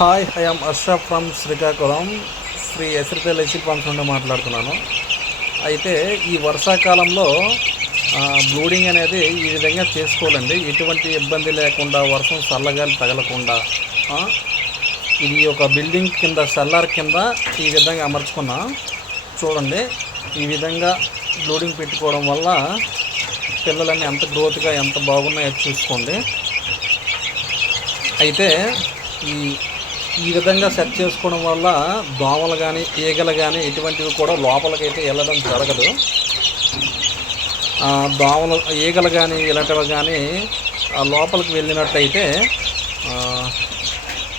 Hi, I am Ashraf from Srikakulam. Sri ఎస్రితల్ IC pumps నుండి మాట్లాడుతున్నాను. అయితే ఈ వర్షాకాలంలో బ్లూడింగ్ అనేది ఈ విధంగా చేసుకోవాలండి. ఎటువంటి ఇబ్బంది లేకుండా, వర్షం చల్లగాలి తగలకుండా. ఇది ఒక బిల్డింగ్ కింద, సెల్లార్ కింద ఈ విధంగా అమర్చుకున్నా. చూడండి, ఈ విధంగా బ్లూడింగ్ పెట్టుకోవడం వల్ల పిల్లలన్నీ ఎంత గ్రోత్గా ఎంత బాగున్నాయో చూసుకోండి. అయితే ఈ ఈ విధంగా సెట్ చేసుకోవడం వల్ల దోమలు కానీ, ఈగలు కానీ ఎటువంటివి కూడా లోపలికైతే వెళ్ళడం జరగదు. దోమలు, ఈగలు కానీ ఇలాంటివి కానీ లోపలికి వెళ్ళినట్టయితే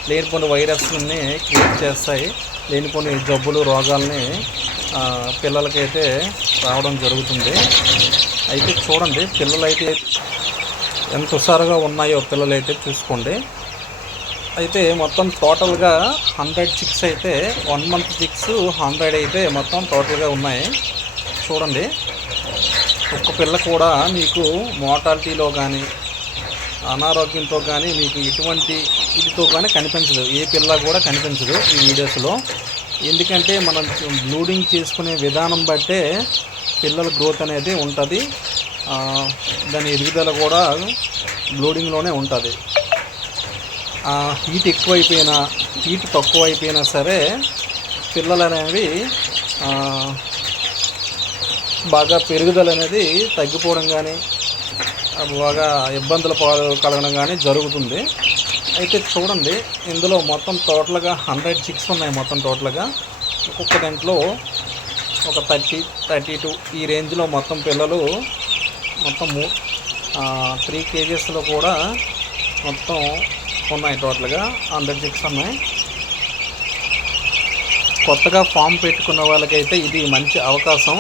లేనిపోని వైరస్ని క్రియేట్ చేస్తాయి. లేనిపోని జబ్బులు, రోగాల్ని పిల్లలకైతే రావడం జరుగుతుంది. అయితే చూడండి, పిల్లలైతే ఎంత హుషారుగా ఉన్నాయో పిల్లలైతే చూసుకోండి. అయితే మొత్తం టోటల్గా 100 చిక్స్ అయితే 1 మంత్ చిక్స్ 100 అయితే మొత్తం టోటల్గా ఉన్నాయి. చూడండి, ఒక్క పిల్ల కూడా మీకు మోర్టాలిటీలో కానీ, అనారోగ్యంతో కానీ, మీకు ఎటువంటి ఇదితో కానీ కనిపించదు. ఏ పిల్ల కూడా కనిపించదు ఈ వీడియోస్లో. ఎందుకంటే మనం బ్లూడింగ్ చేసుకునే విధానం బట్టే పిల్లల గ్రోత్ అనేది ఉంటుంది. దాని ఎదుగుదల కూడా బ్లూడింగ్లోనే ఉంటుంది. హీట్ ఎక్కువైపోయినా, హీట్ తక్కువైపోయినా సరే పిల్లలు అనేవి బాగా పెరుగుదల అనేది తగ్గిపోవడం కానీ, బాగా ఇబ్బందులు కలగడం కానీ జరుగుతుంది. అయితే చూడండి, ఇందులో మొత్తం టోటల్గా 100 చిక్స్ ఉన్నాయి. మొత్తం టోటల్గా ఒక్కొక్క దాంట్లో ఒక 30-32 ఈ రేంజ్లో మొత్తం పిల్లలు, మొత్తం 3 కేజెస్లో కూడా మొత్తం ఉన్నాయి. టోటల్గా 100 చిక్స్ ఉన్నాయి. కొత్తగా ఫామ్ పెట్టుకున్న వాళ్ళకైతే ఇది మంచి అవకాశం.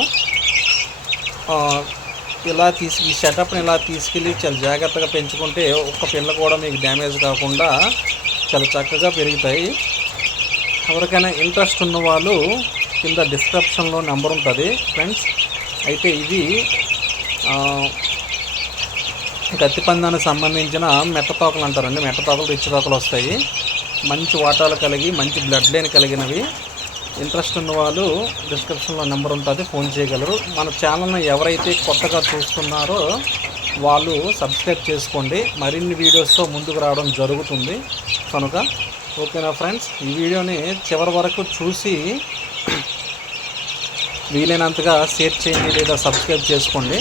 ఈ సెటప్ని ఇలా తీసుకెళ్ళి చాలా జాగ్రత్తగా పెంచుకుంటే ఒక్క పిల్ల కూడా మీకు డ్యామేజ్ కాకుండా చాలా చక్కగా పెరుగుతాయి. ఎవరికైనా ఇంట్రెస్ట్ ఉన్న వాళ్ళు కింద డిస్క్రిప్షన్లో నెంబర్ ఉంటుంది ఫ్రెండ్స్. అయితే ఇది గత్తిపందానికి సంబంధించిన మెట్టతోకలు అంటారండి. మెట్టతోకలు, రిచ్ తోకలు వస్తాయి. మంచి వాటాలు కలిగి, మంచి బ్లడ్ లైన్ కలిగినవి. ఇంట్రెస్ట్ ఉన్న వాళ్ళు డిస్క్రిప్షన్లో నెంబర్ ఉంటుంది, ఫోన్ చేయగలరు. మన ఛానల్ని ఎవరైతే కొత్తగా చూస్తున్నారో వాళ్ళు సబ్స్క్రైబ్ చేసుకోండి. మరిన్ని వీడియోస్తో ముందుకు రావడం జరుగుతుంది కనుక. ఓకేనా ఫ్రెండ్స్, ఈ వీడియోని చివరి వరకు చూసి వీలైనంతగా షేర్ చేయండి లేదా సబ్స్క్రైబ్ చేసుకోండి.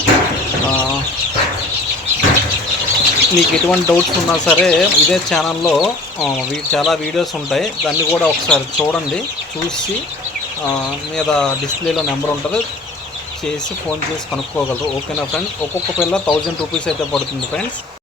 మీకు ఎటువంటి డౌట్స్ ఉన్నా సరే ఇదే ఛానల్లో చాలా వీడియోస్ ఉంటాయి. దాన్ని కూడా ఒకసారి చూడండి. చూసి మీద డిస్ప్లేలో నెంబర్ ఉంటుంది, చేసి ఫోన్ చేసి కనుక్కోగలరు. ఓకేనా ఫ్రెండ్స్, ఒక్కొక్క పిల్ల 1000 రూపీస్ అయితే పడుతుంది ఫ్రెండ్స్.